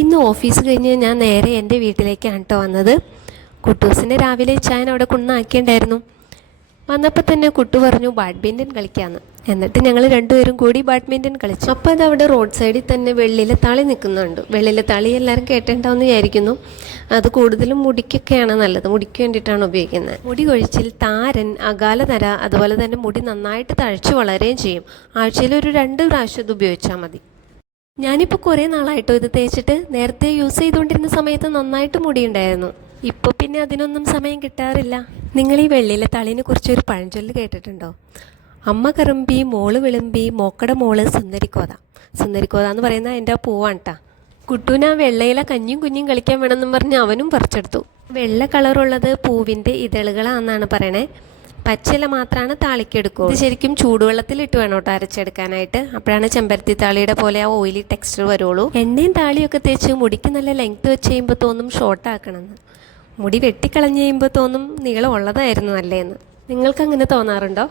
ഇന്ന് ഓഫീസ് കഴിഞ്ഞ് ഞാൻ നേരെ എൻ്റെ വീട്ടിലേക്കാണ് കേട്ടോ വന്നത്. കുട്ടൂസിനെ രാവിലെ ചായൻ അവിടെ കൊണ്ടാക്കിയിട്ടുണ്ടായിരുന്നു. വന്നപ്പോൾ തന്നെ കുട്ടു പറഞ്ഞു ബാഡ്മിൻ്റൺ കളിക്കാമെന്ന്. എന്നിട്ട് ഞങ്ങൾ രണ്ടുപേരും കൂടി ബാഡ്മിൻ്റൺ കളിച്ചു. അപ്പോൾ അത് അവിടെ റോഡ് സൈഡിൽ തന്നെ വെള്ളിയിലെ താളി നിൽക്കുന്നുണ്ട്. വെള്ളിയിലെ താളി എല്ലാവരും കേട്ടിട്ടുണ്ടാവുമെന്ന് വിചാരിക്കുന്നു. അത് കൂടുതലും മുടിക്കൊക്കെയാണ് നല്ലത്, മുടിക്ക് വേണ്ടിയിട്ടാണ് ഉപയോഗിക്കുന്നത്. മുടി കൊഴിച്ചിൽ, താരൻ, അകാലനര, അതുപോലെ തന്നെ മുടി നന്നായിട്ട് തഴച്ച് വളരുകയും ചെയ്യും. ആഴ്ചയിൽ ഒരു 2 പ്രാവശ്യം ഇത് ഉപയോഗിച്ചാൽ മതി. ഞാനിപ്പോൾ കുറേ നാളായിട്ടോ ഇത് തേച്ചിട്ട്. നേരത്തെ യൂസ് ചെയ്തുകൊണ്ടിരുന്ന സമയത്ത് നന്നായിട്ട് മുടിയുണ്ടായിരുന്നു. ഇപ്പോൾ പിന്നെ അതിനൊന്നും സമയം കിട്ടാറില്ല. നിങ്ങൾ ഈ വെള്ളിയിലെ താളിനെ കുറിച്ചൊരു പഴഞ്ചൊല്ല് കേട്ടിട്ടുണ്ടോ? അമ്മ കറുമ്പി, മോള് വിളുമ്പി, മോക്കടെ മോള് സുന്ദരിക്കോത. സുന്ദരിക്കോത എന്ന് പറയുന്നത് എൻ്റെ ആ പൂവാണ് കേട്ടോ. കുട്ടൂന് ആ വെള്ളയിലെ കഞ്ഞിയും കുഞ്ഞും കളിക്കാൻ വേണമെന്നും പറഞ്ഞ് അവനും പറിച്ചെടുത്തു. വെള്ള കളറുള്ളത് പൂവിൻ്റെ ഇതളുകളാണെന്നാണ് പറയണേ. പച്ചില മാത്രമാണ് താളിക്കെടുക്കുക. ഇത് ശരിക്കും ചൂടുവെള്ളത്തിലിട്ട് വേണം കേട്ടോ അരച്ചെടുക്കാനായിട്ട്. അപ്പോഴാണ് ചെമ്പരത്തി താളിയുടെ പോലെ ആ ഓയിലി ടെക്സ്ചർ വരുള്ളൂ. എണ്ണയും താളിയൊക്കെ തേച്ച് മുടിക്ക് നല്ല ലെങ്ത് വെച്ച് കഴിയുമ്പോൾ തോന്നും ഷോർട്ട് ആക്കണമെന്ന്. മുടി വെട്ടിക്കളഞ്ഞ് കഴിയുമ്പോൾ തോന്നും നീളം ഉള്ളതായിരുന്നു നല്ലതെന്ന്. നിങ്ങൾക്ക് അങ്ങനെ തോന്നാറുണ്ടോ?